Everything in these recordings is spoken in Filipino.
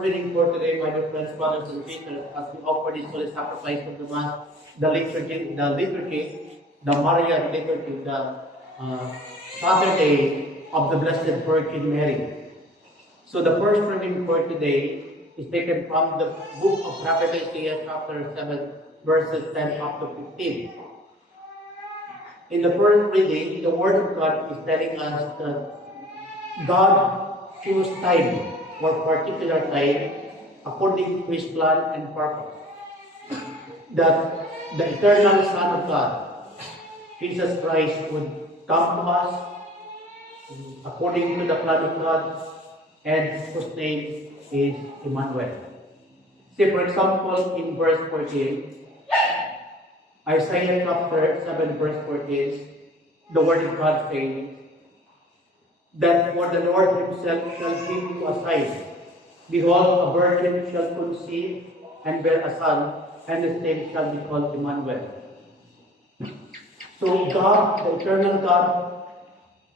Reading for today, my dear friends, brothers, and sisters, as we offer this holy sacrifice of the Mass, the Marian liturgy, the Saturday of the Blessed Virgin Mary. So the first reading for today is taken from the book of Prophet Isaiah, chapter 7, verses 10 up to 15. In the first reading, the Word of God is telling us that God chose time for particular time according to His plan and purpose. That the eternal Son of God, Jesus Christ, would come to us according to the plan of God, and whose name is Emmanuel. See, for example, in verse 14, Isaiah chapter 7, verse 14, the Word of God says, that for the Lord Himself shall give you a sign. Behold, a virgin shall conceive and bear a son, and his name shall be called Emmanuel. So God, the eternal God,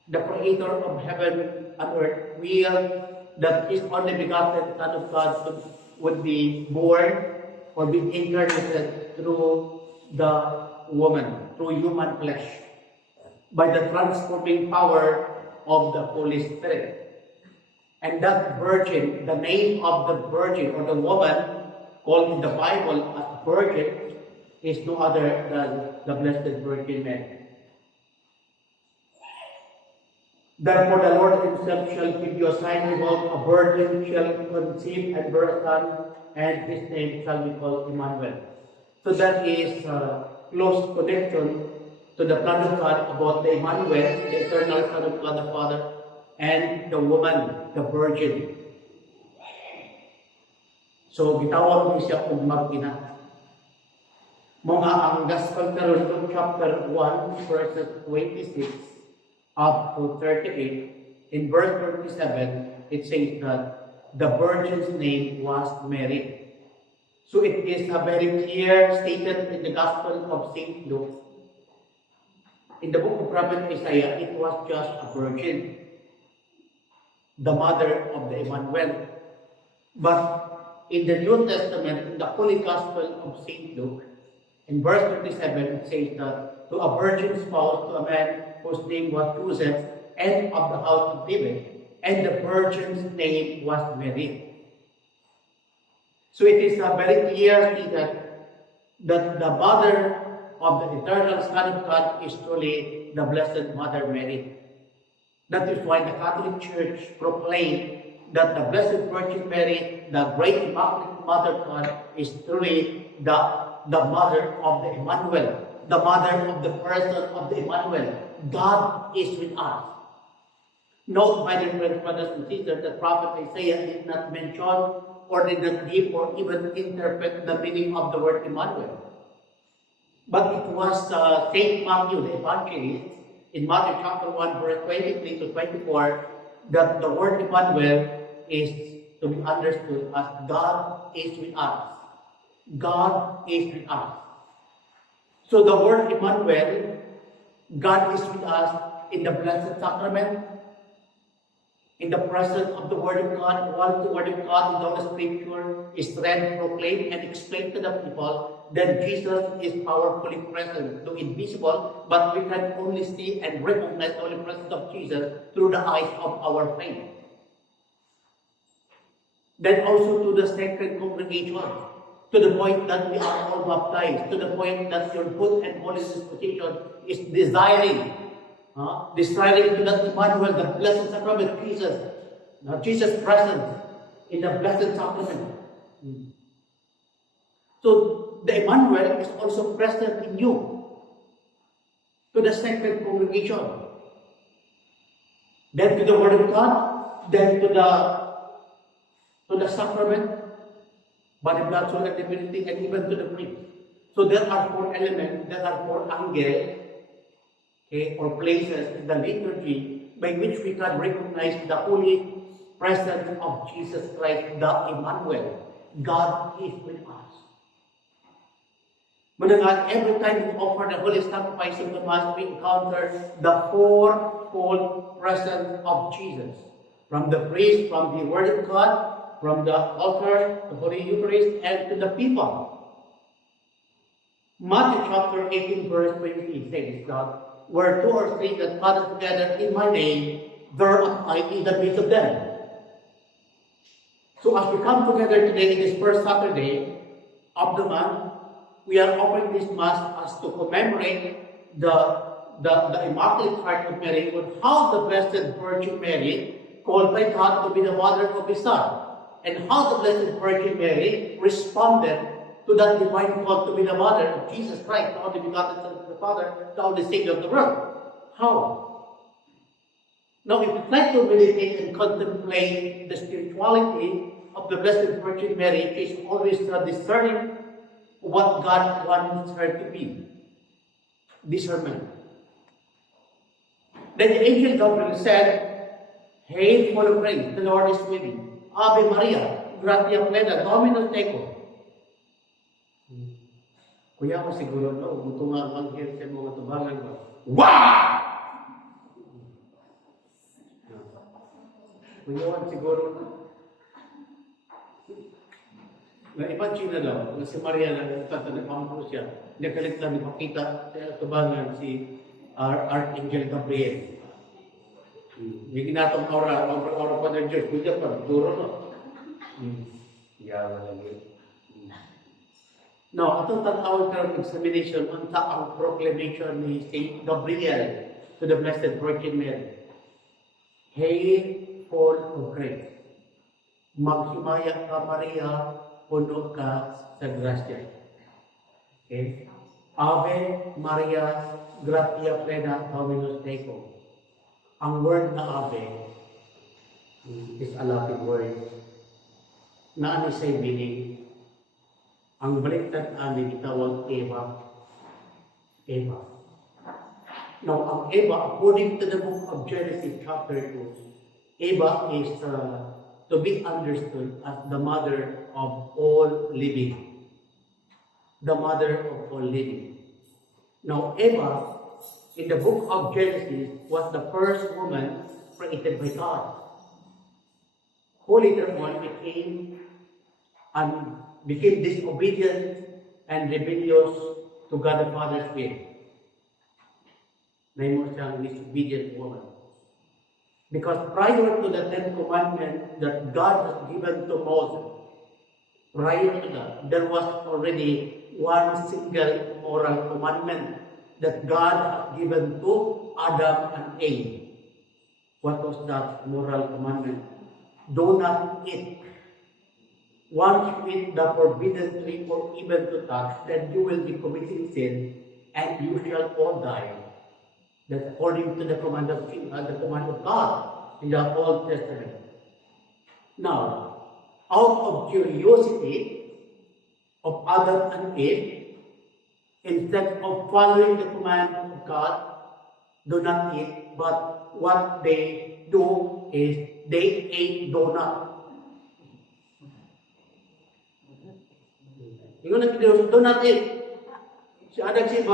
the creator of heaven and earth, willed that His only begotten Son of God would be born or be incarnated through the woman, through human flesh, by the transforming power of the Holy Spirit. And that virgin, the name of the virgin or the woman called in the Bible as virgin, is no other than the Blessed Virgin Mary. Therefore the Lord Himself shall give you a sign, behold, a virgin shall conceive and bear a son, and his name shall be called Emmanuel. So that is a close connection to the plan of God about the Emmanuel, the eternal Son of God the Father, and the woman, the virgin. So, gitawag mo siya kung mag-ina. Mga ang Gospel karon ng chapter 1, verses 26 up to 38, in verse 37, it says that the virgin's name was Mary. So, it is a very clear statement in the Gospel of St. Luke. In the book of Prophet Isaiah, it was just a virgin, the mother of the Emmanuel. But in the New Testament, in the Holy Gospel of St. Luke, in verse 27, it says that to a virgin spouse, to a man whose name was Joseph, and of the house of David, and the virgin's name was Mary. So it is a very clear statement that the mother of the eternal Son of God is truly the Blessed Mother Mary. That is why the Catholic Church proclaimed that the Blessed Virgin Mary, the great Immaculate Mother of God, is truly the mother of the Emmanuel, the mother of the person of the Emmanuel. God is with us. Note, my dear friends, brothers and sisters, that Prophet Isaiah did not mention or did not give or even interpret the meaning of the word Emmanuel. But it was St. Matthew, the evangelist, in Matthew chapter 1, verse 23 to 24, that the word Emmanuel is to be understood as God is with us. God is with us. So the word Emmanuel, God is with us in the Blessed Sacrament, in the presence of the Word of God, while the Word of God in the Holy Scripture is read, proclaimed, and explained to the people, then Jesus is powerfully present, though invisible, but we can only see and recognize the Holy presence of Jesus through the eyes of our faith. Then also to the sacred congregation, to the point that we are all baptized, to the point that your good and holy disposition is desiring to that Emmanuel, the Blessed Sacrament, Jesus present in the Blessed Sacrament. So the Emmanuel is also present in you, to the sacred congregation, then to the Word of God, then to the sacrament, body, blood, soul, and divinity, and even to the priest. So there are four elements, there are four angles, or places in the liturgy by which we can recognize the holy presence of Jesus Christ, the Emmanuel. God is with us. Manangat, every time we offer the holy sacrifice of the Mass, we encounter the fourfold presence of Jesus. From the priest, from the Word of God, from the altar, the Holy Eucharist, and to the people. Matthew chapter 18, verse 20 says that, where two or three that gather together in my name, there am I in the midst of them. So as we come together today in this first Saturday of the month, we are offering this Mass as to commemorate the Immaculate Heart of Mary, on how the Blessed Virgin Mary, called by God to be the mother of His Son, and how the Blessed Virgin Mary responded to that divine call to be the mother of Jesus Christ, the only begotten Son of the Father, the only Savior of the world. How? Now, if we try to meditate and contemplate the spirituality of the Blessed Virgin Mary, she is always discerning what God wants her to be. Discernment. Then the angel Gabriel said, Hail, full of grace, the Lord is with thee. Ave Maria, gratia plena, Dominus tecum. Kuya ko siguro, no, gusto nga mag-hear sa mga tubangan ba? Wow! Kuya ko siguro, na-imagine na daw, na si Maria na nagpampo siya, nagkalit lang ipakita sa tubangan si Archangel Gabriel. Hindi natong aura pa ng Diyos, kuya pa, duro no. Yawa lang yun. Now, atong tanawag karong examination unta ang proclamation ni Saint Gabriel to the Blessed Virgin Mary. Hail, full of grace. Maghimaya ka, Maria, puno ka sa grasya. Okay? Ave Maria, gratia plena, Dominus tecum. Ang word na Ave is a Latin word na ano say meaning. Ang baliktad ani itawag Eva. Eva. Now, ang Eva, according to the book of Genesis chapter 2, Eva is to be understood as the mother of all living. The mother of all living. Now, Eva, in the book of Genesis, was the first woman created by God, who later on became disobedient and rebellious to God the Father's will. Naimo siyang disobedient woman. Because prior to the Ten Commandments that God has given to Moses, prior to that, there was already one single moral commandment that God has given to Adam and Eve. What was that moral commandment? Do not eat. Once you eat the forbidden tree or even to touch, then you will be committing sin and you shall all die. That's according to the command of God in the Old Testament. Now, out of curiosity of Adam and Eve, instead of following the command of God, do not eat, but what they do is they ate donut. Ingon na Diyos, do not eat. Si Adam siya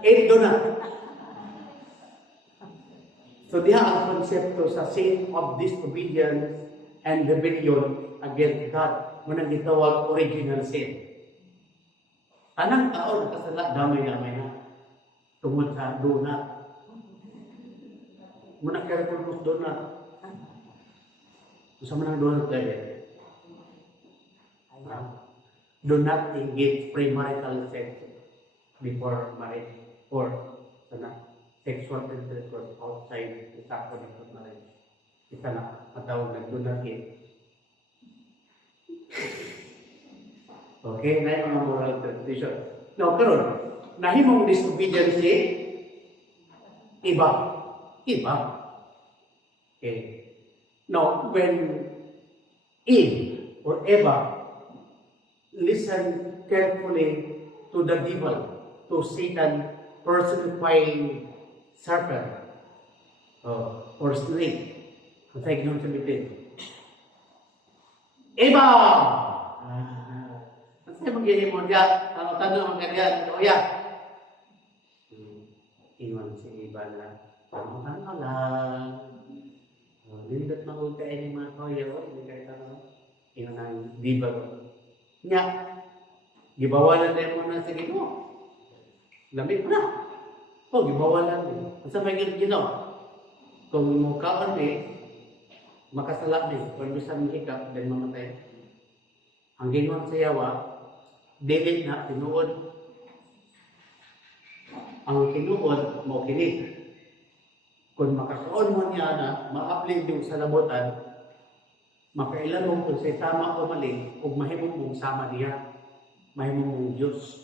ate donut. So diha ang konsepto sa sin of disobedience and rebellion against God. Munang gitawag original sin. Anang tao nakasala, damay-damay na. Tungod sa donut. Munang careful mo sa donut. Gusto mo ng donut tayo. Do not engage premarital sex before marriage or sexual intercourse outside the sacrament of marriage. Isa na matawag na do not eat. Okay, na yung mga moral tradition. Now, karon, nahimong disobedience si iba. Okay. Now, when Eve or Eva listen carefully to the devil, to Satan personifying serpent or snake. Ang sa ignong sabihin. Eva! Ang sa'yo mag-ihin mo diya, tanong ang ganyan, Oya. Iwan si Eva na, tanong lang. Lindot mga ugkain yung mga Oya, hindi kayo tanong. Yun ang diba. Nga, gibawalan na mo na sa Ginoo. Lamig na. O, gibawalan din. Ang sa may Ginoo, kung mukaan makasala din. Kung bisa mong hikap, then mamatay. Ang Ginoo sa yawa, dili na tinuod. Ang tinuod mo kini. Kung makasuon mo niya na ma-apply yung sa labutan, makailan mo kung sa'y tama o mali, kung mahimong mong sama niya, mahimong mong Diyos.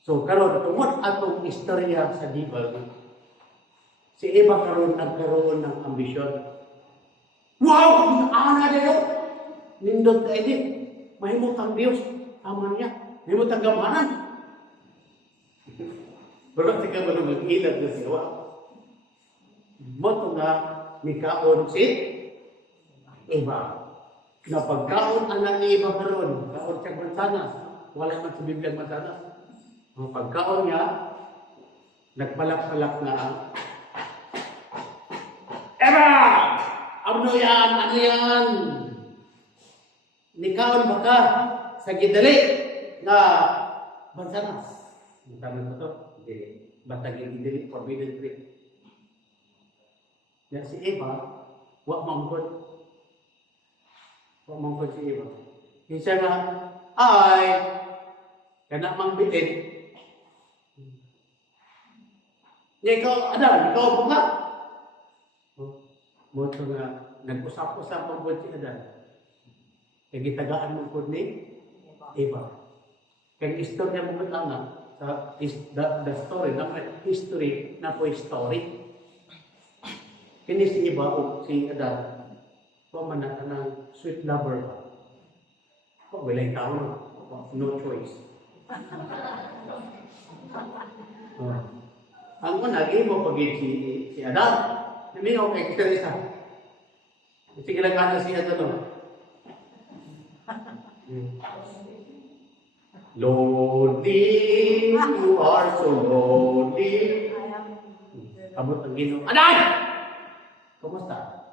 So, karon tungod atong istorya sa Bible, si Eva karon nagkaroon ng ambisyon. Wow! Ana na yun! Nindot ka ini. Mahimong tang Diyos. Tama niya. Mahimong tang gamanan. Pero tika mo na mag-ilag na siya. Moto nga, mikaon si Eva. Na pagkaon anak ni Eva karon, kaon siyang mansanas. Wala man sa Biblia mansanas. Ang pagkaon niya, nagpalak-palak na Eva! Ano yan? Ano yan? Nikaon ba ka sa gidali na mansanas? Tama ba ito? Batang gidali, forbidden fruit. Yan si Eva, wak mangkot. Wak mangkot si Eva. Yung siya nga, ay, kanak mang bitin. Ikaw, Adam, ikaw ba? Moto nga, nag-usap-usap ang buwan si Adam. Kaya gitagaan mo po ni Eva. Kaya istorya mo nga sa the story, na history, na po story. Kini si Eva o si Adam, pamanak ng sweet lover ba? Wala'y tao na. No choice. Ang una, mo pagin si Adam. Hindi ako kay Teresa. Sige lang ana siya ito. Lonely, you are so lonely. Abot ang Ginoo. Adam! Kumusta?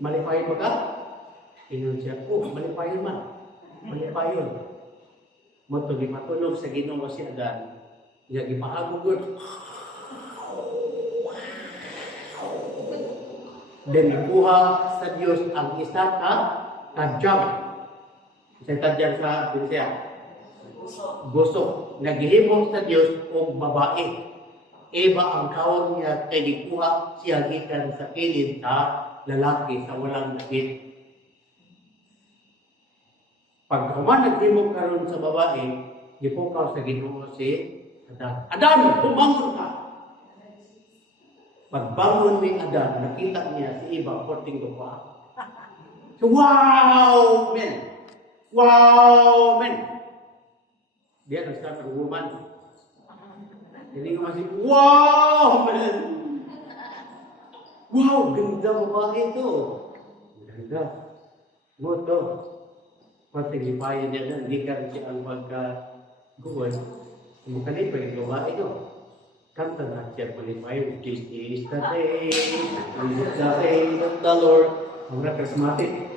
Malipayon ba ka? Inon siya, malipayon man. Malipayon. Moto, gipatulog sa Ginoo si Adam. Nga gipahagugod. Then ikuha sa Diyos ang isa ka tadyang. Isa tadyang sa Biblia. Gusto. Naghihimong sa Diyos o babae. Eva ang kawag niya kay gikuha siya gikan sa kilid sa lalaki sa walang nakit. Pag human naghimong karon sa babae, gipukaw sa Ginoo si Adam. Adam, bumangon ka! Pagbangon ni Adam, nakita niya si Eva porting lupa. So, wow, men! Wow, men! Dia nag-start ang woman. Hindi ko masih, wow, men! Wow, ganda babae ito. Ganda. Moto. Porting lipayan niya na, hindi ka rin siya ang pagka-guwan. Mukhalip pa yung babae ito. Kanta na siya malipayon. This is the day, this is the day of the Lord. Ang mga charismatic.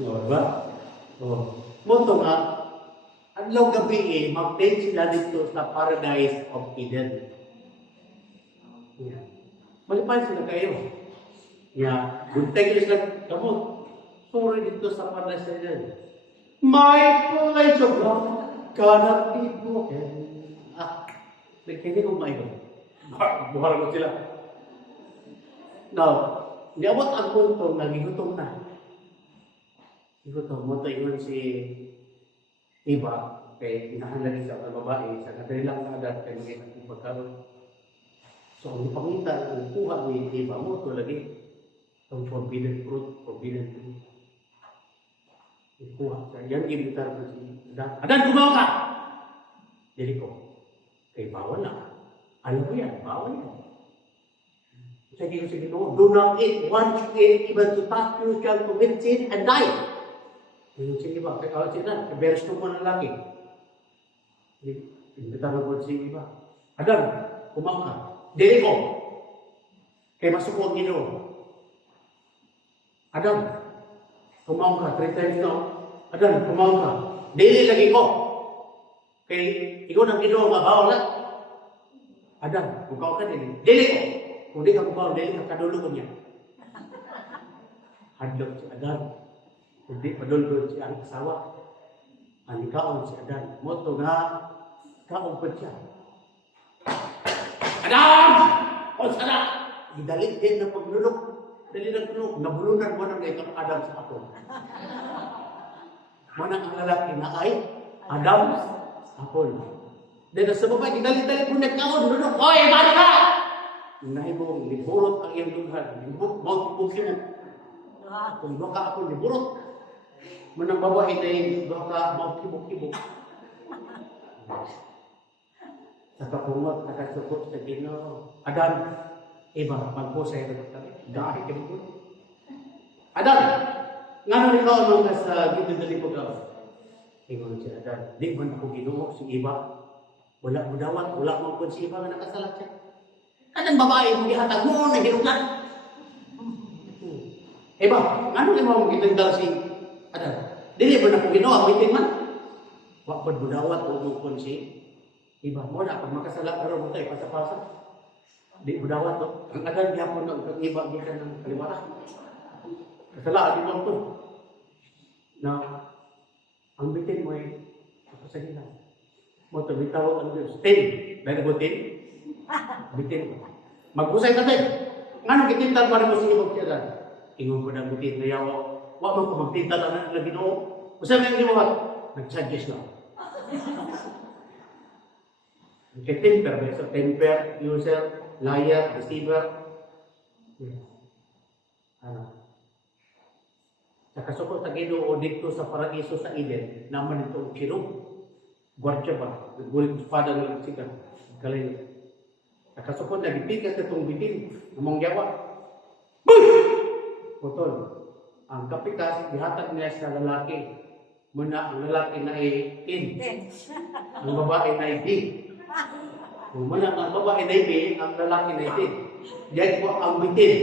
Lord ba? Moto nga, adlaw gabi mag-date sila dito sa Paradise of Eden. Malipayon sila kayo. Buntay kayo sila, kamot. Sorry dito sa Paradise of Eden. My place of love cannot be broken. Nagkindi kong maiba. Buhara ko sila. Now, niabot ang punto na gigutom na. Gigutom mo ingon si Eva, kay inahanlan siya sa babae, sa kadalilang kaagad, kay mga itong pagkaroon. So, ang pangita, ang kuha ni Eva mo, ito lagi, ang forbidden fruit. Ikuha. Yan, gibitar ko si Adan. Adan, kumawa ka! Dili ko. Kay bawal na. Alam ko yan, bawal yan. Sige, do not eat. Once you eat, even to touch, you shall commit sin and die. Sige ba? Kaya kalau sila, kaberes ko po ng laki. Imbitahan ko si iba. Adam, kumaw ka. Dili ko. Kaya masuko ang Ginoo. Adam, Kumaon ka, 3 times no. Adan, kumaon ka. Dili lagi ko. Kay, ikaw nang ginoo nga bawal na. Adan, kumaon ka dili. Dili ko. Kung di ka kumaon, dili ka kadulo ko niya. Hadlok si Adan. Hindi padulgod si ang asawa. Ang ikaon si Adan. Moto nga, kaon pa siya. Adan! O sana! Gidalit din na paglulok. Dali na tulog. Nabulunan mo na ngayon ang Adam sa ako. Manang ang lalaki na ay Adam sa ako. Dahil sa babae, gidalit-dalit mo nagkaon. Lulok, oy, bala ka! Nahibong, liburot ang iyong lughan. Liburot, mawag-pusin mo. Kung baka ako liburot. Manang babae na yung baka mawag-kibok-kibok. Sa kapungot, nakasupot sa Ginoo. Adan, iba, magpusay na kami. Dahil kayo po. Adan, nga nang ikaw nung nasa gitna ko daw. Ingon si Adan, di man ako Ginoo, si iba. Wala mo dawat, wala mo po si iba nga nakasalat siya. Kanang babae, kung ihatag mo, nahirugan. Iba, ano kayo mo kitang si Adan? Dili ba na ako Ginoo, awitin man? Wakpad mo dawat, huwag mo si iba mo na, pag makasalat, pero mo tayo, pasapasa. Di mo dawat to. Ang Adan niya po na iba gikan ng kaliwala. Kasala, di mo to. Na, ang bitin mo ay ako sa gila. Mo ito, bitaw ang Diyos. Tin. Dahil mo tin? Bitin mo. Magpusay ka din. Nga nang kitintal pa rin mo sa ibang siya. Ingon ko na bitin na yawa. Huwag man ko magtintal na ng Ginoo. Usa nga yung liwat. Nag-suggest lang. Kaya temper, may sa temper, user, liar, deceiver. Nakasukot sa Ginoo dito sa paraiso sa Eden, naman ito ang kirog. Guardia ba? Nagbulit sa pada ng sikat. Galing. Nakasukot na gipikas na itong bitin. Namang yawa. Uy! Putol. Ang kapitas, dihatag niya sa lalaki. Muna ang lalaki na ay in. Ang babae na ay di. Muna ang babae na ay ang lalaki na ay di. Diyan po ang bitin.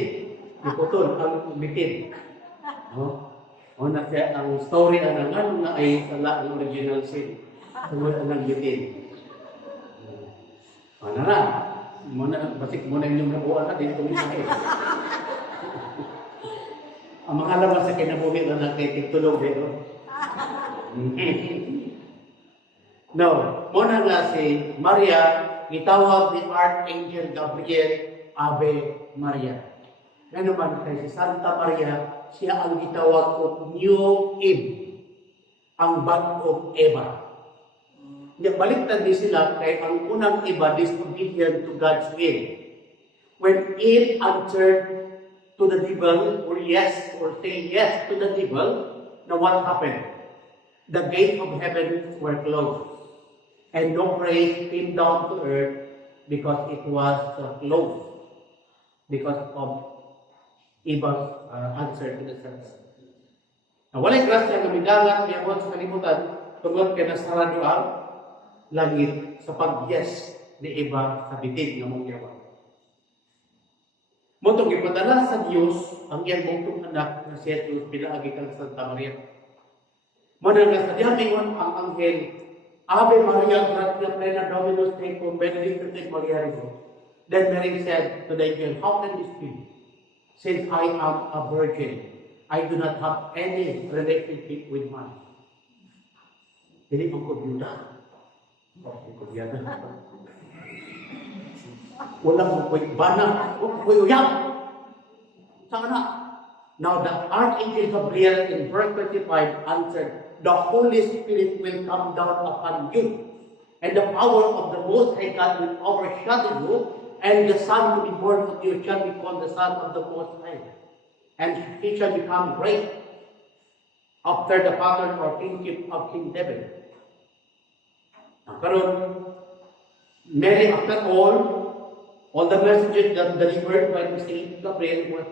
Putol, ang bitin. O na siya, ang story ang ano na ay sa original sin. Sunod ang bitin. Ano na? Basik muna yung nabuhan na, dito kami sakit. Ang mga labas sa kinabuhi na nagtitulog dito. No, muna nga si Maria, itawag ni Archangel Gabriel, Ave Maria. Ano man kay si Santa Maria, siya ang gitawag ko New Eve, ang bagong Eva. Baliktad din sila kay ang unang Eva disobedient to God's will. When Eve answered to the devil, or say yes to the devil, now what happened? The gates of heaven were closed, and no praise came down to earth because it was closed, because of Eva's answer to the sense. Now, walay grasya nga midangat niya sa kalimutan tungod kay nasarado ang langit sa pag-yes ni Eva sa bitin ng mong yawa. Motong ipadala sa Diyos ang iyang bungtong anak na si Jesus pinaagi kang Santa Maria. Muna nga sa diyamingon ang anghel, Ave Maria, gratia plena Dominus tecum, benedicta Maria Rego. Then Mary said to the angel, how can this be? Since I am a virgin, I do not have any relationship with man. Hindi mo ko byuda. Hindi ko byuda. Wala mo ko'y bana. Ko'y uyang. Saan na? Now the Archangel Gabriel in verse 25 answered, the Holy Spirit will come down upon you, and the power of the Most High God will overshadow you, and the Son to be born of you shall be called the Son of the Most High. And he shall become great after the pattern or kingship of King David. Karon, Mary, after all the messages that delivered by the Saint Gabriel was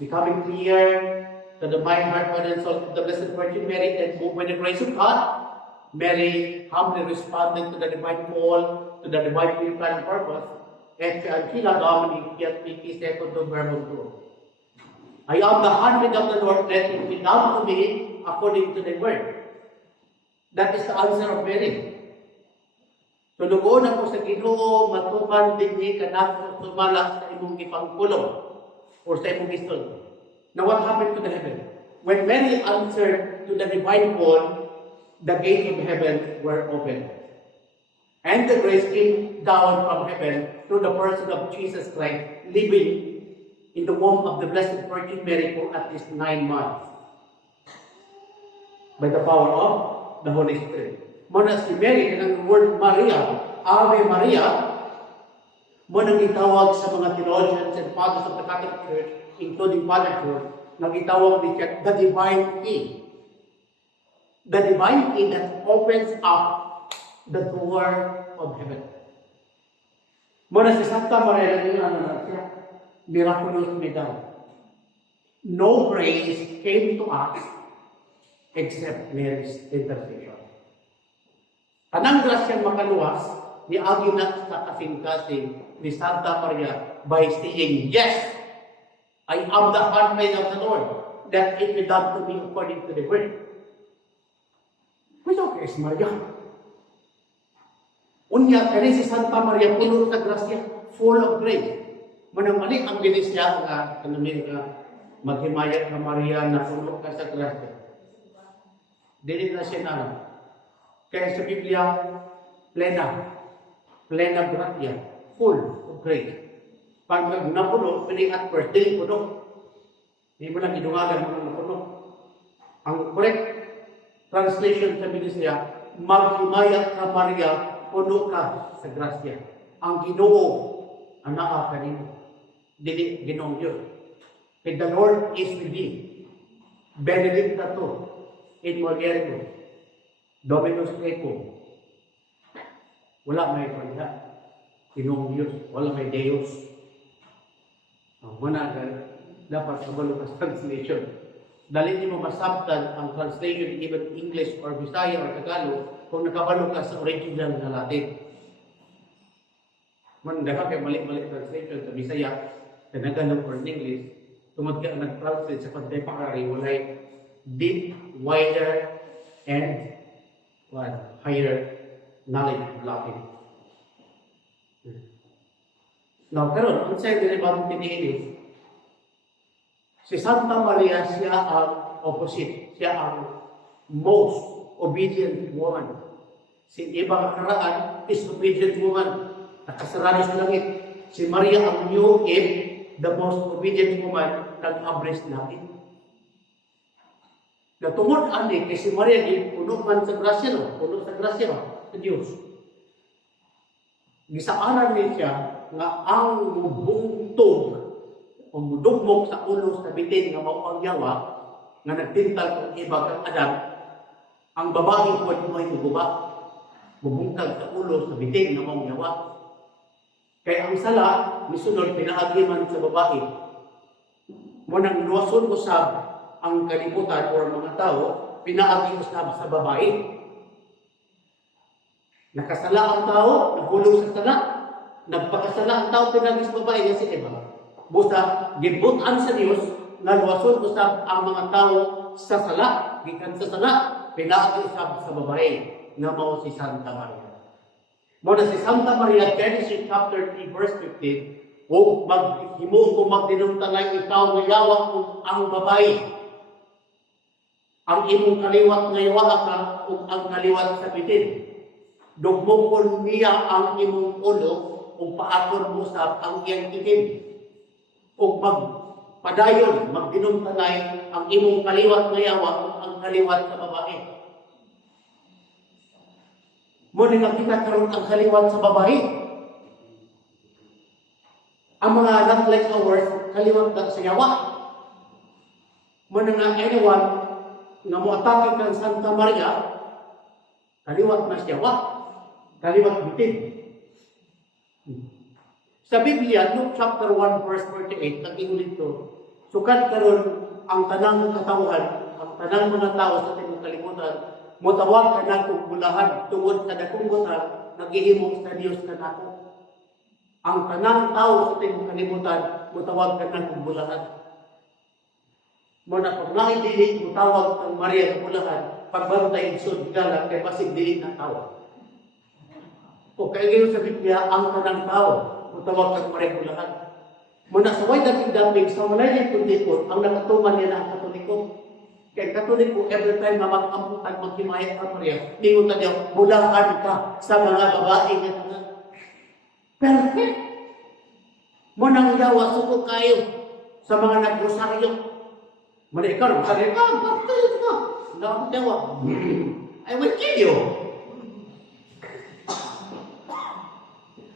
becoming clear to the mind, heart, mind, and soul of the Blessed Virgin Mary, and moved by the grace of God, Mary humbly responded to the divine call, to the divine will, plan, and purpose, et ancilla Domini, fiat mihi secundum verbum tuum. I am the handmaid of the Lord, let it be done to me according to the word. That is the answer of Mary. Tulugon ako sa Ginoo, matuman dinhi kanako sumala sa imong gipangpulong or sa imong gistol. Now what happened to the heaven? When Mary answered to the divine call, the gates of heaven were opened. And the grace came down from heaven through the person of Jesus Christ, living in the womb of the Blessed Virgin Mary for at least 9 months. By the power of the Holy Spirit. Muna si Mary, ang word Maria, Ave Maria, muna itawag sa mga theologians and fathers of the Catholic Church, including Father George, nagitawag din siya the divine key. The divine key that opens up the door of heaven. Muna si Santa Maria, siya, miraculous medal. No grace came to us except Mary's intercession. Anang grasya makaluwas, ni agi na sa kasing-kasing ni Santa Maria by saying, yes, I am the handmaid of the Lord, that it be done to me according to the word. Ito kay Maria. Unya, kani si Santa Maria, puno sa grasya, full of grace. Manang-mali ang binisya nga, maghimayat na Maria na puno ka sa grasya. Dili na siya na. Kaya sa Biblia, plena gratia, full of grace. Pag napuno, piling at first, dili puno. Hindi mo lang idungagan mo ng napuno. Ang correct translation sa Biblia, maghimayat ka Maria, puno ka sa grasya. Ang Ginoo, ang naa kanino. Dili Ginoong Diyos. And the Lord is with thee. Benedicta to, in mulieribus. Dominus tecum. Wala may pagka. Ginoong Diyos. Wala may Deus. Ang managal, dapat kabalo ka sa translation. Dali niyo masabtan ang translation, even English or Bisaya or Tagalog, kung nakabalo ka sa original na Latin. Mandaga kay balik-balik translation sa Bisaya, sa Tagalog or English, tungod ka nag-translate sa contemporary, walay deep, wider, and higher knowledge of Latin. Now, karon ang sa'yo dinibang tiniinis, si Santa Maria, siya ang opposite. Siya ang most obedient woman. Si ibang karaan, disobedient woman. Nakasarado sa langit. Si Maria ang new Eve, the most obedient woman, nag-abres langit. Natungod ani kay si Maria di puno man sa grasya no, puno sa grasya sa Dios. Gisaaran ni siya nga ang mubungtog o mudugmok sa ulo sa bitin nga mao ang yawa nga nagtintal kung iba kang Adam, ang babae po ay muguba, mubungtag sa ulo sa bitin nga mao ang yawa. Kaya ang sala misunod pinaagiman sa babae. Munang luwason usab ang kalibutan o mga tao, pinaagi usab sa babae. Nakasala ang tao, nahulog sa sala. Nagpakasala ang tao, pinagi sa babae nga si Eva. Busa, gibutan sa Diyos, naluwason usab ang mga tao sa sala. Gikan sa sala, pinaagi usab sa babae, nga mao si Santa Maria. Muna si Santa Maria, Genesis chapter 3, verse 15, o maghimo kung magdinumtangay ikaw nga yawa kung ang babae. Ang imong kaliwat nga yawa ka ug ang kaliwat sa bitin. Dugmong niya ang imong ulo ug paakon mo sa ang iyang itim. Ug magpadayon, magdinumtanay ang imong kaliwat nga yawa ug ang kaliwat sa babae. Muna nga kita karon ang kaliwat sa babae. Ang mga not like ours, kaliwat lang sa yawa. Muna nga anyone nga moatake kang Santa Maria, kaliwat na siya, kaliwat bitin. Sa Biblia, Luke chapter 1, verse 48, nag-iulit to, sukat karon ang tanang katawhan, ang tanang mga tao sa timong kalibutan, mutawag ka na kung bulahan, tungod sa dakong buta, naghihimok sa Diyos ka na ko. Ang tanang tao sa timong kalibutan, mutawag ka na kung bulahan. Muna pag naidili mo tawag ng Maria ng Bulacan, pagbantay isod galang kay basig dili na tawag. O kaya ngayon sa Biblia, ang tanang tao, kung tawag ng Maria ng Bulacan. Muna sa way dating sa malayang kundikot, ang nakatuman niya na ang Katoliko. Kaya Katoliko, every time na mag-amputan, maghimayat ang Maria, ningutan niya, Bulacan ka sa mga babae na tanang. Perfect! Munang yawa, suko kayo sa mga nagrosaryo. Muna ikaw, sabi ka, bakit ka? Nakakatawa. I will kill you.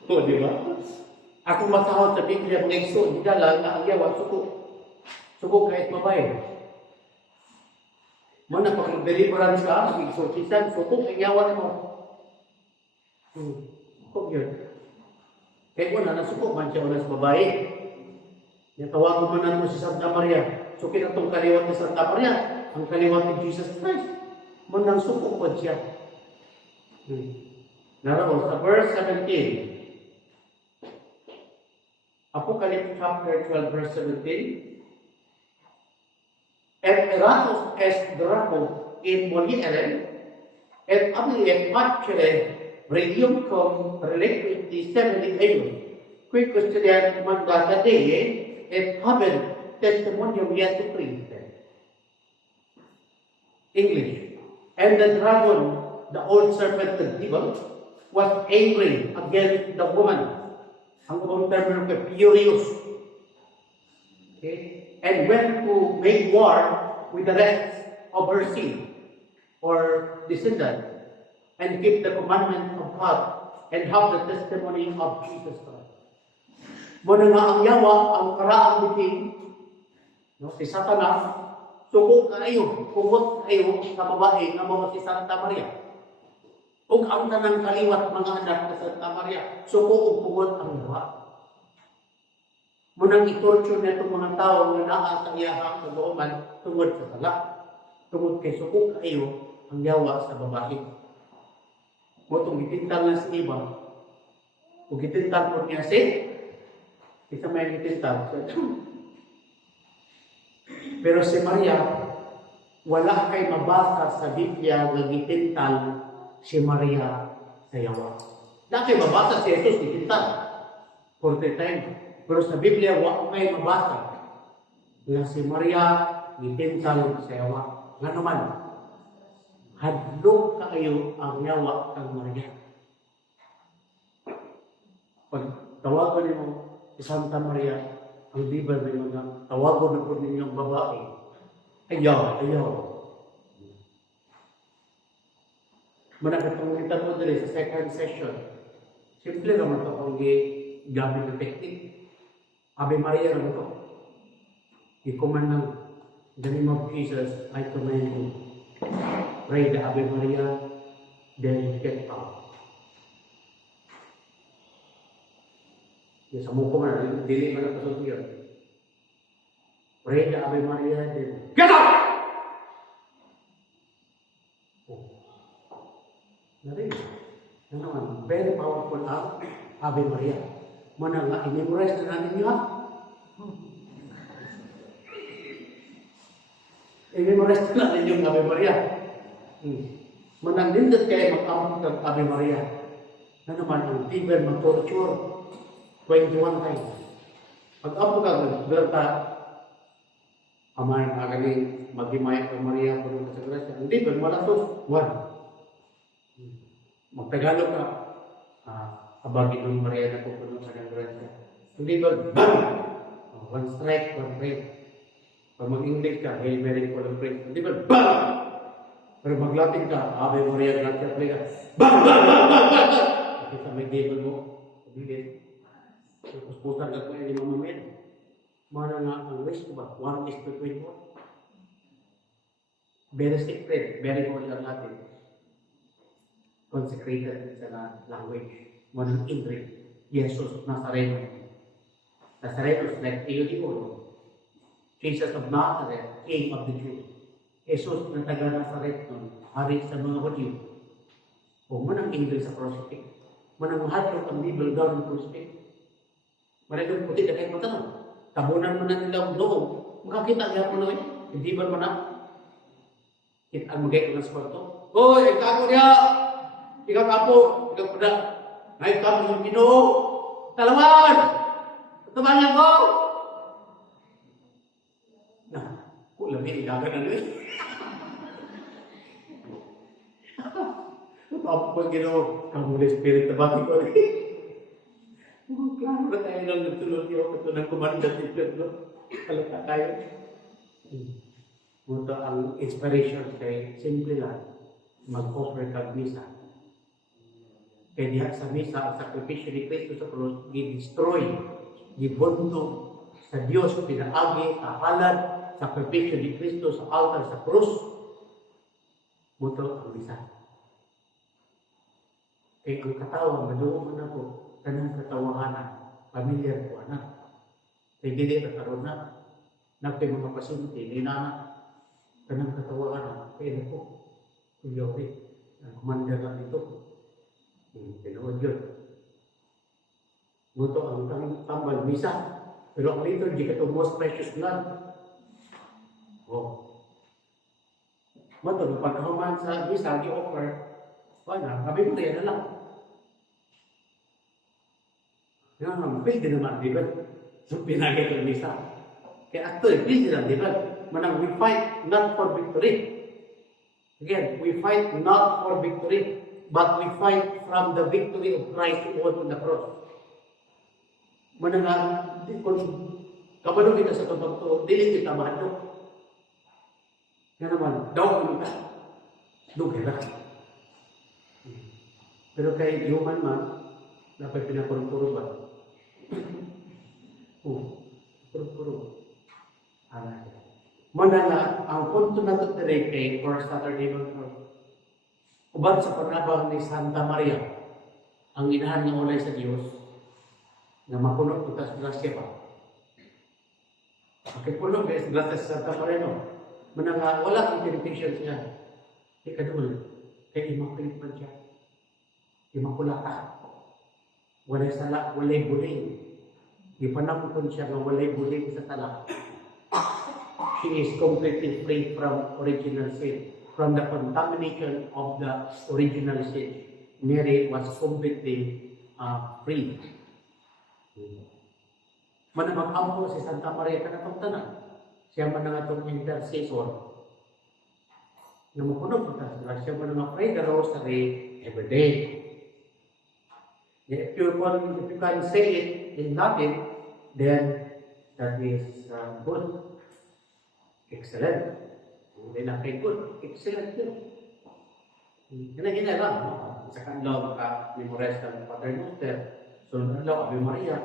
O, di ba? Ako matawag sa Biblia, mga iso, di dala, na ang yawa, suko. Suko kahit babae. Muna, pag mag-deliverance ka, mag-exorcisan, suko, ang yawa mo. Suko yun. Kaya wala na suko, man siya wala sa babae. Natawag mo man mo si Santa Maria. So, kinatong kaliwat ni Santa Maria, ang kaliwat ni Jesus Christ. Munang suko po siya. Narao, sa verse 17. Apocalypse chapter 12, verse 17. Et eratos est draco in moliere, et abliet facere religiumcum reliquiti 70 eius, qui custodiat mandata Dei, et habent testimonium Jesu Christi. English. And the dragon, the old serpent, the devil, was angry against the woman. Ang ibang term ng furious. Okay? And went to make war with the rest of her seed, or descendant, and keep the commandment of God, and have the testimony of Jesus Christ. Muna nga ang yawa, ang karaang biting, no, si Satanas, suko kayo, kumot kayo sa babae na mga si Santa Maria. Ug ang tanang kaliwat mga anak na Santa Maria, suko ug kumot ang yawa. Munang itorture na itong mga tao na naa sa iyahang kalooban tungod sa sala. Tungod kay suko kayo ang yawa sa babae. Mutong gitintang na si Eva, ug gitintang po niya si isa may gitintang. Pero si Maria, wala kay mabasa sa Biblia na gitintal si Maria sa yawa. Wala kay mabasa si Jesus gitintal 40 times. Pero sa Biblia, wala kay mabasa na si Maria gitintal sa yawa. Nga naman, hadlok kayo ang yawa kang Maria. Pag tawagan mo si Santa Maria, ang Biblia may mga tawagon na po ninyong babae. Ayaw. Managkapangitan mo dali sa second session. Simple naman ito kung gamit ng technique. Ave Maria naman ito. Ikuman ng the name of Jesus, I command you. Pray the Ave Maria, then get out. Sa mukha man, dili man ang pasok yun. Pray the Ave Maria, then get out! Narinig. Yan naman, very powerful ang Ave Maria. Muna nga, i-memorize na natin nyo ha? I-memorize na natin yung Ave Maria. Manang-nindot kayo mag-amot ng Ave Maria. Na naman, ang tiber mag-torture. 21 times. Pag-amot ka, berta, amay ang agaling mag-himay kay Maria kung sa grasya. Hindi, pero malatos. 1. Magtagalog ka. Abagin ng Maria na pupuno sa grasya. Hindi ba, bang! One strike, one praise. Pag mag-English ka, Hail Mary, full of praise. Hindi ba, bang! Pero mag-Latin ka, Ave Maria, gratia, play ka. Bang! Kasi sa may table mo, pagigit. Puspusan ka po yung mamamit. Mara nga ang wish ko ba? 1:21. Very secret, very good ang atin. Consecrated sa language. Manang Ingrid, Jesus Nazareno. Nazareno, like Eo di Oro. Jesus of Nazareth, King of the Jews. Jesus na taga Nazareth nun, hari sa mga Hudyo. O manang Ingrid sa crucifix. Manang mahadlok ang Bible down ng crucifix. Manang puti na kayo matanong. Tabunan mo na nila ang doon. Makakita niya po naman. hindi ba man na? Ang magay ko ng sporto. Hoy, ikaw niya! Ikaw kapo! Ikaw pa na! Ngayon ka mo yung Ginoo! Talawan! Tabangan ko! Na, kung labi, ilagan na rin. Tapos pag Ginoo, ang Holy Spirit na bakit ko rin. Klaro na tayo lang nagtulog niyo ito ng kumanda dito. Halata tayo. Punto ang inspiration kay simple lang, mag-offer kag misa. Kaya diha sa misa, ang sakripisyo ni Kristo sa krus, gi-destroy, gibundo sa Diyos, pinaagi, kahalad, sakripisyo ni Kristo sa altar sa krus. Punto ang misa. Kaya ang katawan, maduong na po, kanang katawahanan, pamilya ko, anak. Kaya dili na karoon na, nagpay mga pasyente, inana, kanang katawahanan, kaya na po, kuyawi, ang commander lang ito. Pinood yun. Buto ang tambal, misa. Pero ang liturgy, ito most precious blood. Oh. Mato, nung pagkahuman sa misa, i-offer, wala, kami mo na lang. Pwede naman, di ba? So, pinagay ang misa. Kaya actually, pwede lang, di ba? Manang, we fight not for victory. Again, we fight not for victory, but we fight from the victory of Christ who won on the cross. Manang, kung kabalo kita sa kapagto, dili kita mahalo. Yan naman, daw kita. Lugera. Pero kay human man, dapat pinapuro-puro ba? Puro-puro. Manala, ang punto na ito kay for Saturday morning. Uban sa panabang ni Santa Maria, ang inahan ng ulay sa Diyos, na mapuno ito sa grasya pa. Okay, puno guys, grasya sa Santa Maria, no? Mananga, wala ang temptation siya. Ikadul, kay imakulit man siya. Imakulata. Walay sala, walay buling. Ipanapukon siya nga walay buling sa tala. She is completely free from original sin. From the contamination of the original sin. Mary was completely free. Manamag-ampo si Santa Maria kanatong tanan. Siya man nga itong intercessor. Na mapunog po tayo. Siya man nga pray the rosary every day. If you can say it in Latin, then that is good. Excellent. Hindi na kay good. Excellent yun. Hina-hina lang. Sa kanlaw ka, memorize ka ng Paternoster. Sunod na Ave Maria.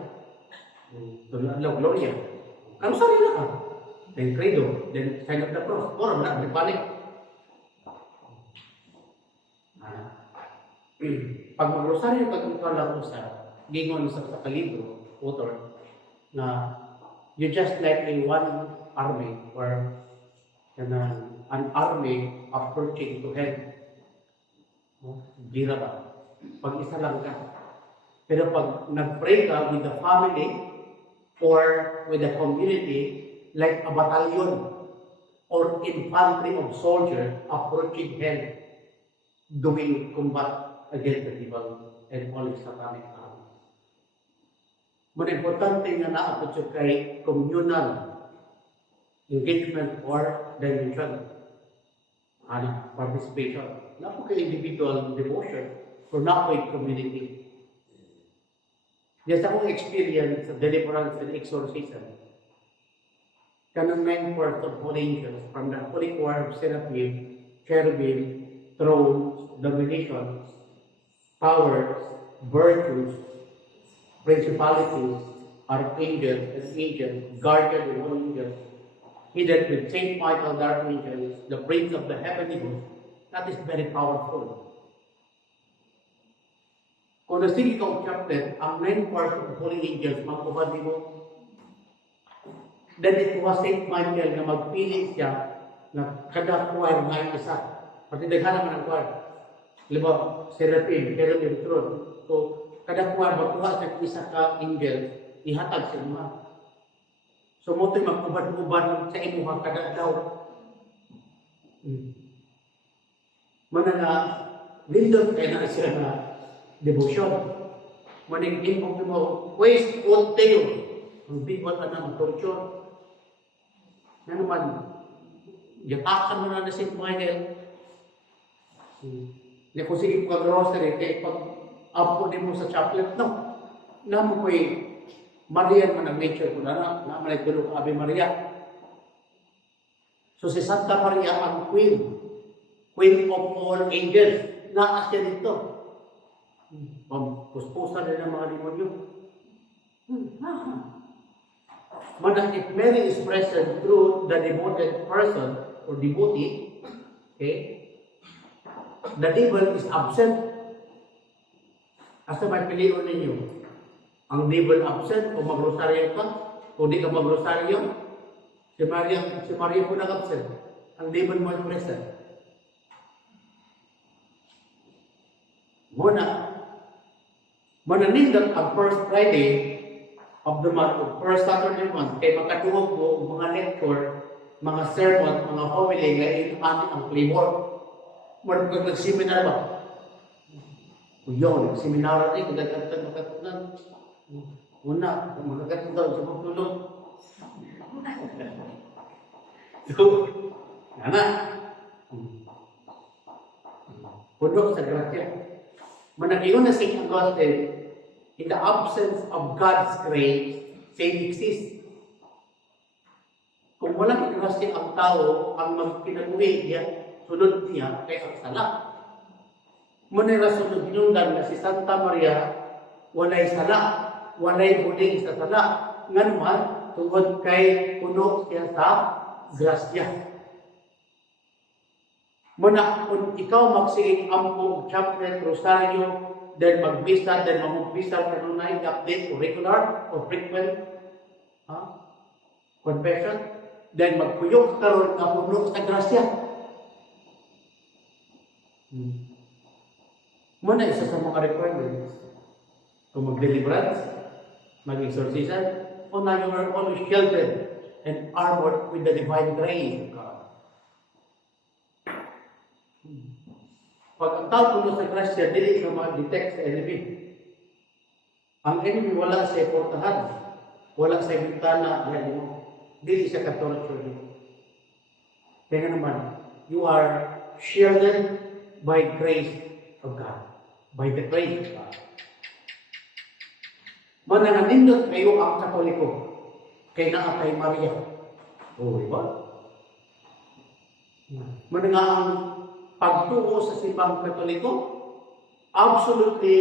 Sunod na Gloria. Kano sarili ka? Then Credo. Then sign of the cross. Or na, balik. Pag mag-rosaryo pag-ikaw ko sa gingon sa kalibro, author, na you just like a one army or an army approaching to hell. Gira ba? Pag isa lang ka. Pero pag nag-pray ka with the family or with the community, like a battalion or infantry of soldiers approaching hell, doing combat against the evil and all its satanic armies. Mas importante nga naapot siya kay communal engagement or dimension. Participation. Not po kay individual devotion or not with community. Yes, akong experience sa deliverance and exorcism. Kanang 9 of holy angels from the holy choir of seraphim, cherubim, thrones, dominations, powers, virtues, principalities, archangels and angels, guardian and holy angels, hidden with Saint Michael, the archangels, the prince of the heavenly host. That is very powerful. Kung nasing ikaw chapter, ang 9 parts of holy angels, magkubad mo, then it was Saint Michael na magpili siya na kada choir nga isa. Pati daghan naman ang choir. Liba, seraphim, cherubim, throne. So, kada choir, magkuha sa isa ka angel, ihatag sa mga. So, mo ito'y magkubad-ubad sa imuha kada daw. Mana nga, lindot kayo na siya na devotion. Maning inbog mo, waste all tayo. Ang bigwat na torture. Na naman, yatakan mo na si Michael. Hindi ko sige pag-grocery, kaya pag-apo din mo sa chocolate, no? Na mo ko'y Maria man ang nature ko na manay tulog Ave Maria. So si Santa Maria ang Queen of all angels, na siya dito. Puspusan din ang mga demonyo. But if Mary is present through the devoted person or devotee, okay, the devil is absent. Asa may piliin ninyo? Ang devil absent o magrosaryo ka? O di ka magrosaryo? Si Maria po nag-absent. Ang devil mo ay present. Mananindot ang first Friday of the month, o first Saturday month, kay makatuog mo mga lecture, mga sermon, mga homily, ngayon ang flavor. Pag nag-seminar ba? Yun, nag-seminar rin, kagagantag. Una, magagantag daw sa pagtulog. So, yana. Puno sa grasya. Managiyon na St. Augustine, in the absence of God's grace, sin exists. Kung walang grasya ang tao, ang magpinabuhi niya, sunod niya, kaya ang sala. Manila sunod hinundan na si Santa Maria, walay sala, walay buling sa sala. Nga naman, tungkol kay puno siya sa grasya. Muna, kung ikaw magsiging ampong chaplet, rosaryo, then magbisa, then magbisa kanunay, update o regular o frequent confession, then magpuyok karon nga puno sa grasya. Muna isa sa mga requirements. Kung mag-deliverance, mag-exorcism, o na you are always sheltered and armored with the divine grace of God. Pag ang tao puno sa grasya, dili ka ma-detect sa enemy. Ang enemy wala sa portahan, wala sa bintana, dili sa katorture. Kaya naman, you are shielded by grace of God. By the grace of God. Manananindot kayo ang Katoliko kay naa kay Maria. O, diba? Mananga ang pagtuo sa simbang Katoliko, absolutely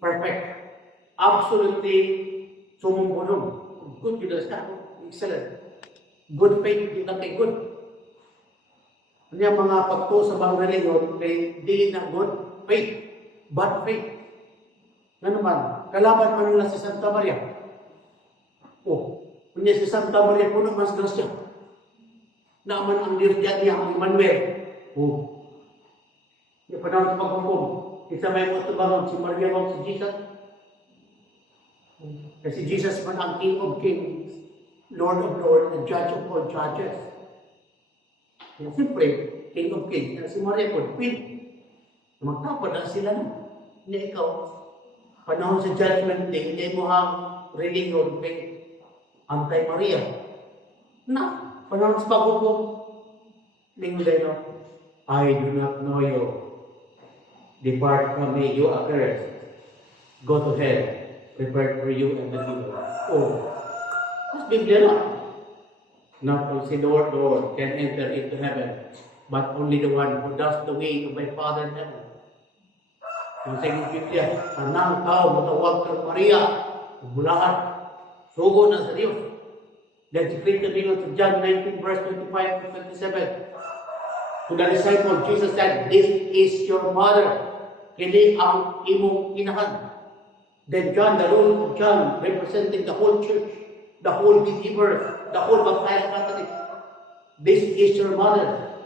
perfect. Absolutely sumumbunong. Good Judas ka. Excellent. Good faith, di na kay good. Kanya mga pagtuo sa bang reliyon, may di na good faith. Bad faith. Nga naman, kalaban man nila si Santa Maria. O, kanya si Santa Maria puno mas grasya. Naaman ang dirdiyan niya, ang Emmanuel. O, yung panahon sa paghukom, isa may mo ito si Maria mo si Jesus. Kasi Jesus man ang King of Kings, Lord of Lords, and Judge of all judges. Kaya siyempre, King of Kings, si Maria po, Queen. Magtapad na sila na. Hindi ikaw, panahon sa judgment day, hindi mo ang religion kay anti-Maria. Na, panahon sa paghukom, lingulay no, I do not know you. Depart from me, you accursed. Go to hell, prepared for you and the devil. Oh, that's Biblia na. Not only the Lord can enter into heaven, but only the one who does the way of my Father in heaven. Ang sa Biblia, anang tao matawag kang Maria, bulahan, sugo na sa Diyos. Then si Cristo bingon sa John 19 verse 25 to 27. To the disciple, Jesus said, "This is your mother." Kini ang imong inahan. Then John, the role of John, representing the whole church, the whole believers, the whole baptized Catholic. This is your mother.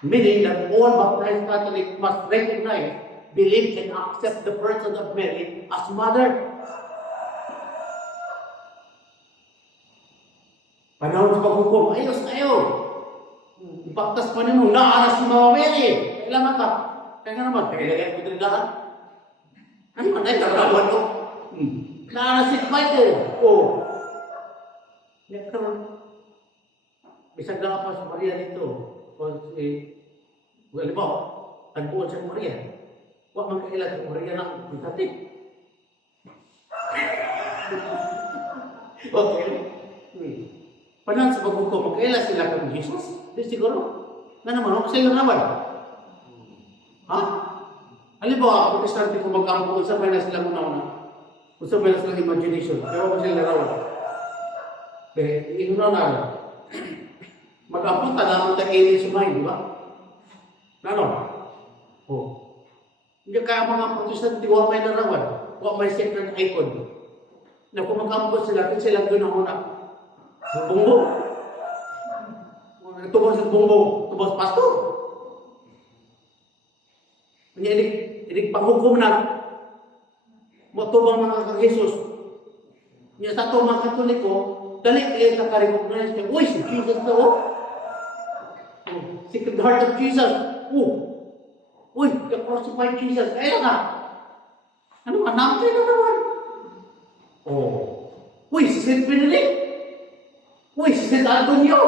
Meaning that all baptized Catholic must recognize, believe, and accept the person of Mary as mother. Panahon sa paghukom, ayos kayo. Ipaktas pa nimo, naaras si Mama Mary. Kailangan ka. Kaya nga naman, kailangan ko din daan. Ano man ay narawan ko? Naaras si Michael. Oh. Nagkaroon. Bisag na pa sa Maria dito. Well, ba? Tagpuan sa Maria. Huwag man kailan sa Maria ng pitatik. Okay. Panan sa pagbuko, magkaila sila kang Jesus? Di siguro. Na naman, ako sila naman. Ha? Halimbawa, protestante ko magkampo, kung sabay na sila muna-una. Kung sabay na silang imagination. Pero kung sila narawan. Eh, inuna na. Mag-ampo ka na ang tag-alien sa mind, di ba? Ano? Oh. Hindi kaya mga protestante, huwag may narawan. Huwag may sacred icon. Na kung mag-ampo sila, kung sila doon ang una. Bumbong. Tubos ng bumbong. Tubos pastor. Kanya inig panghukom na. Matubang mga kag-Jesus. Kanya sa ito mga Katoliko, dali kayo nakarecognize niya. Uy, si Jesus na o. Secret Heart of Jesus. Uy, the crucified Jesus. Kaya ka. Ano nga, namatay na naman. Uy, si St. Benedict. Uy, si St. Antonio!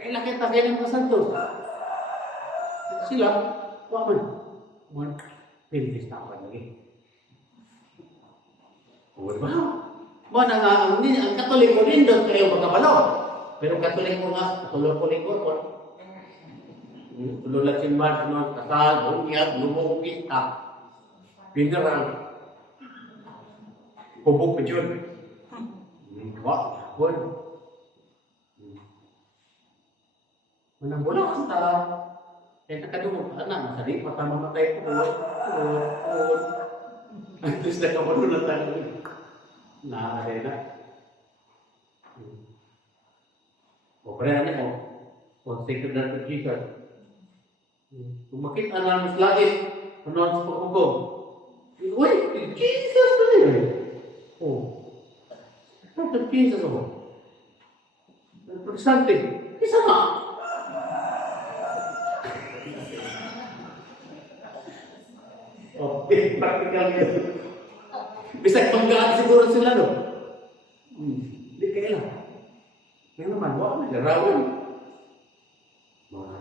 Kailan kita kayo ng kasantos? Sila, waman. Pilitis na ako lagi. Diba? Mana nga, ang Katoliko din doon kayo magkabalo. Pero Katoliko nga, Katoliko ko. Tulad si Marcos, kasal, bunyag, lumong pista. Pineral. Pubok pa dyan. Wah, pun. Manang bola ang tala. Kaya nakadungog ka na, masari, matamamatay ko. Antes na kapanulat tayo. Nakakaya na. O, parehan mo. O, Sacred Heart of Jesus. Kung makita na mas lagi, ano ang pagkugog? Uy, Jesus na yun. Heart of Jesus ako. Protestante, isa nga. Practical yun. Bisag panggaan siguro sila no? Hindi kailan. Kaya naman, wala na, larawan. Mga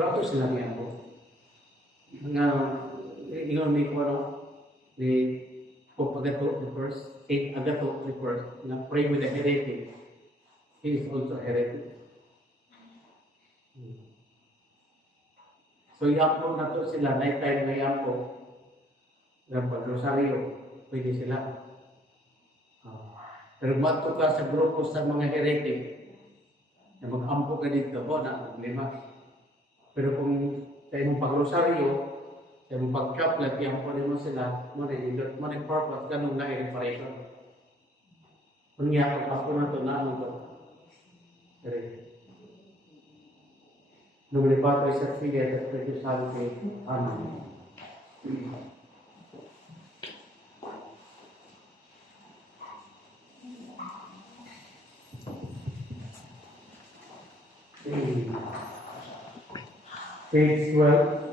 Grato sila niya po. Nga, ingon may ko ano, ni Pope Agathon the First, Saint Agathon the First, na pray with a heretic. He is also a heretic. So, yapo na to sila, night time na yapo. Ng pag-rosaryo, pwede sila. Pero mato ka sa grupo sa mga heretic, na mag-ampo ka dito po na problema. Pero kung sa imong pag-rosaryo, sa imong pag-chaplet, yapo mo sila, mo na purpose, ganun na i-reparation. Kung yapo, pasko na to, na ano to. Heretic. Nombre Padre, et Filii, et Spiritus Sancti. Amen. Page 12.